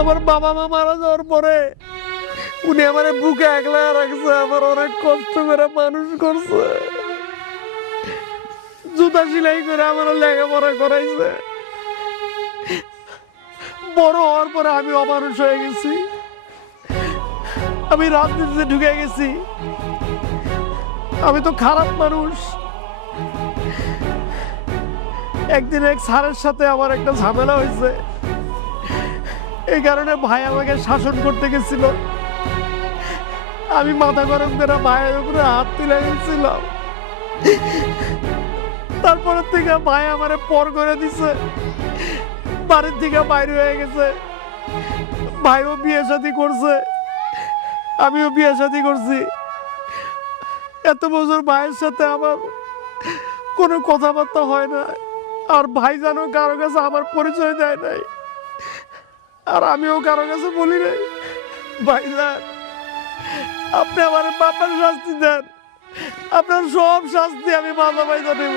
আমার বাবা মা মারা যাওয়ার পরে উনি আমার বুকে একলা রাখছে, আমার অনেক কষ্ট করে মানুষ করছে। জুতা সেলাই করে আমার লেখাপড়া করাইছে। বড় হওয়ার পরে আমি অমানুষ হয়ে গেছি। আমি রাজনীতিতে ঢুকে গেছি। আমি তো খারাপ মানুষ। একদিন এক স্যারের সাথে আমার একটা ঝামেলা হয়েছে। এই কারণে ভাই আমাকে শাসন করতে গেছিল। আমি মাথা গরম করে ভাইয়ের উপরে হাত তুলে গেছিলাম তারপরের থেকে ভাই আমারে পর করে দিছে। বাড়ির থেকে বাইরে হয়ে গেছে। ভাইও বিয়ে শাদি করছে। আমিও বিয়ে শাদি করছি। এত বছর ভাইয়ের সাথে আমার কোনো কথাবার্তা হয় না আর ভাই জানো কারও কাছে আমার পরিচয় দেয় নাই। আর আমিও কারও কাছে বলি নাই। ভাইজান আপনি আমার বাবার শাস্তি দেন। আপনার সব শাস্তি আমি মাথা পাইতে দেব।